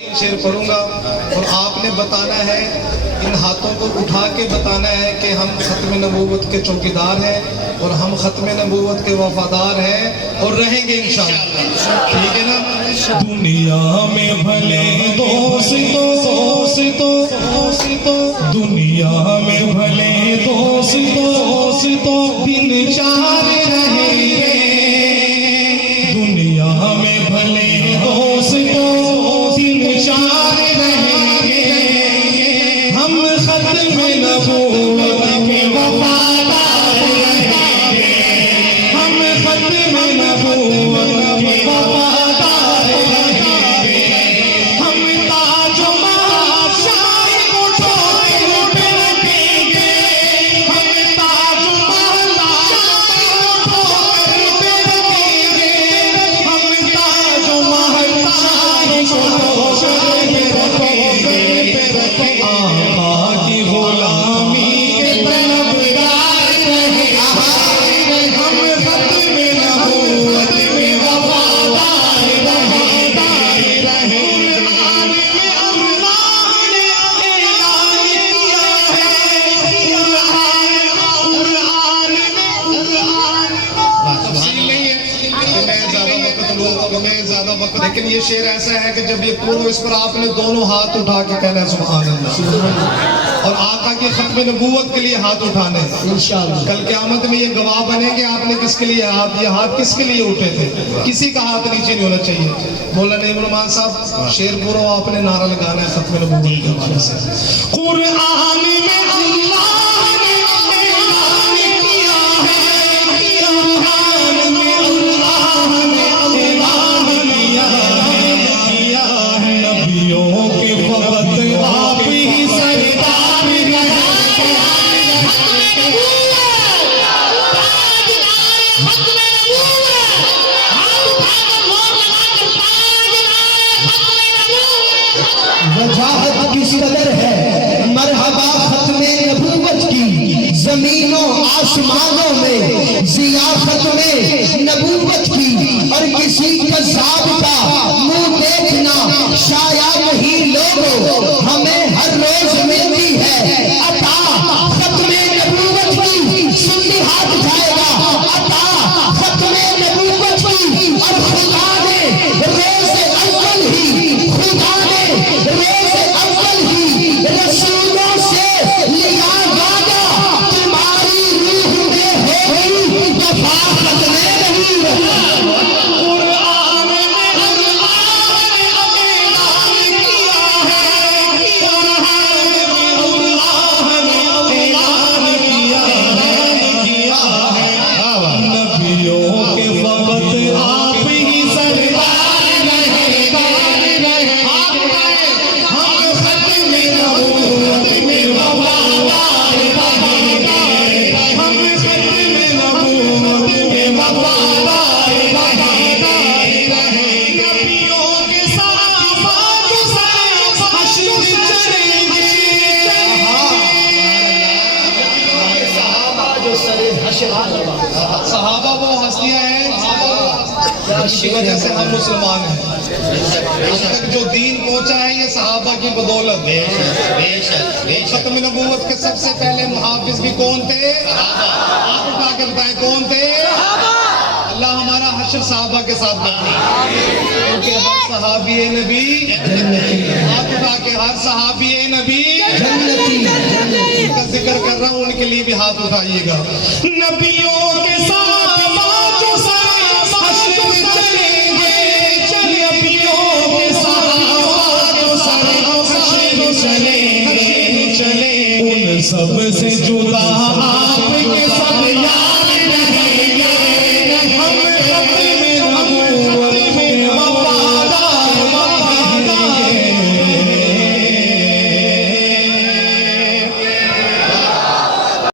शेर पढ़ूंगा और आपने बताना है, इन हाथों को उठा के बताना है कि हम खत्म नबूवत के चौकीदार हैं और हम खत्म नबूवत के वफादार हैं और रहेंगे इंशाअल्लाह। ठीक है ना। दुनिया में भले दोस्तों दुनिया में भले दोस्तों दिन चार रहेंगे, दुनिया में भले दोस्तों दिन चार रहेंगे, हम खत्म नबूवत के वफादार रहेंगे, हम खत्म नबूवत के वफादार रहेंगे, हम ताज महल उठा के रखेंगे, हम ताज महल उठा के रखेंगे, हम ताज महल उठा के रखेंगे, आका की गुलामी के तलबगार रहेंगे, हम खत्म नबूवत के वफादार रहेंगे। कुरान में अल्लाह ने ऐलान किया है, कुरान तफसील नहीं है कि मैं ज्यादा वक्त लेकिन ये शेर ऐसा है कि जब ये पढ़ो इस पर आपने दोनों हाथ उठा के कहना है सुभान अल्लाह, और आका की खत्म नबूवत के लिए हाथ उठाने हैं इंशाअल्लाह। कल क़यामत में ये गवाह बनेंगे आपने किसके लिए ये हाथ किसके लिए उठे थे, किसी का हाथ नीचे नहीं होना चाहिए। मौलाना इमरान साहब शेर पढ़ो, आपने नारा लगाना है खत्म नबूवत के हवाले से। कुरान में अल्लाह ने ऐलान किया है, कुरान में अल्लाह ने ऐलान किया है, नबियों के वक्त आप ही सरदार रहेंगे, वजाहत किस कदर है मरहबा खत्मे नबूवत की, जमीनों आसमानों में जियाफत में नबूवत की, और किसी कज़ाब का मुंह देखना शायद ही लोगों हमें हर रोज मिलती है अता खत्मे नबूवत की, सुन्नी हाथ जाएगा अता खत्मे नबूवत की, और खुदा ने रोज़ अव्वल ही, खुदा ने रोज़ अव्वल ही रसूलों से लिया वादा, तुम्हारी रूह में होगी वफा खत्मे नबूवत। कुरान में अल्लाह ने ऐलान किया है, कुरान में अल्लाह ने ऐलान किया है, नबियों के वक्त आप ही सरदार रहेंगे, हम खत्म नबूवत के वफादार रहेंगे, हम खत्म नबूवत के वफादार रहेंगे, नबियों के साथ हश्र चलेंगे, सहाबा वो हस्तियां हैं जिनकी वजह से हम मुसलमान हैं। आज तक जो दीन पहुंचा है ये सहाबा की बदौलत। खत्म नबूवत के सबसे पहले मुहाफिज भी कौन थे? आप उठा के बताएं कौन थे? अल्लाह हमारा हश्र सहाबा के साथ करनी, क्योंकि हर सहाबी नबी आप उठा के हर सहाबी नबी उनका जिक्र कर रहा हूँ, उनके लिए भी हाथ उठाइएगा। नबियों के साथ जो हश्र चलेंगे, नबियों के साथ जो हश्र चलेंगे, उन सब से जुदा